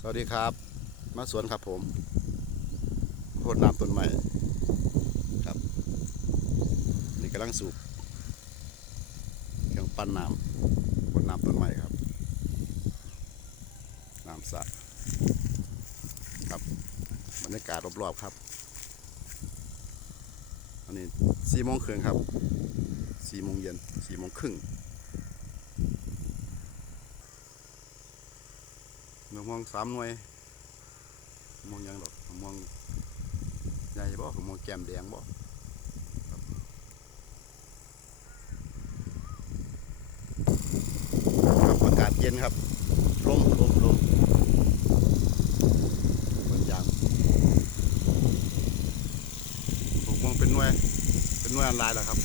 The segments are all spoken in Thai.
สวัสดีครับ มาสวนครับผมโคตรน้ำต้นใหม่ครับ นี่กำลังสูบเครื่องปั้นน้ำโคตรน้ำต้นใหม่ครับ น้ำสระครับบรรยากาศรอบๆครับอันนี้สี่โมงครึ่งครับสี่โมงเย็นสี่โมงครึ่ง มะม่วงสามหน่วยมะม่วงยังดอกมะม่วงใหญ่บ่มะม่วงแก้มแดงบ่ครับอากาศเย็นครับลมลมลมบนยางมะม่วงเป็นหน่วย เป็นหน่วยอันหลายแล้วครับ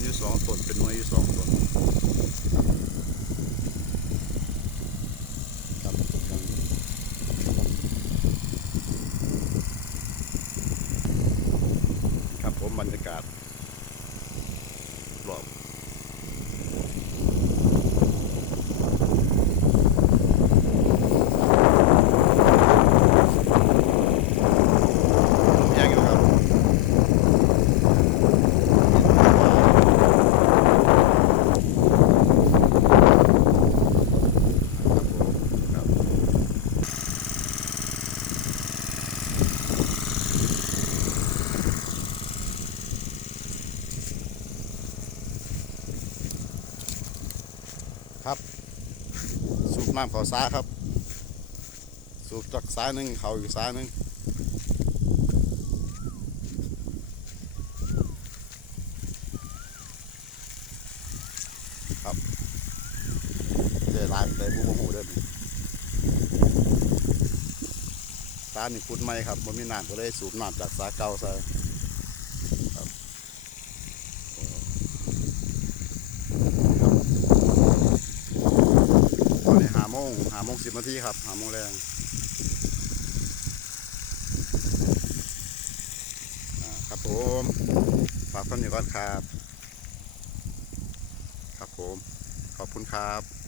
มีสองต้นเป็นหน่วยอยู่สองต้น ครับครั บรรยากาศรอบแยกอยู่ครับครับผมครับ ครับ สูบน้ำเขาซ้าครับ สูบจากซ้ายหนึ่งเขาอยู่ซ้ายหนึ่งครับเดี๋ยวลายเลยบูบหูเดินตานี่ขุดไม่ครับมันมีน้ำก็เลยสูบน้ำจากสาเก่าใส่ครับโอ้ครับ ตอนนี้หาโมงหาโมง สิบนาทีครับหาโมงแรงครับผมฝากคนอยู่ก่อนครับ ครับผม ขอบคุณครับ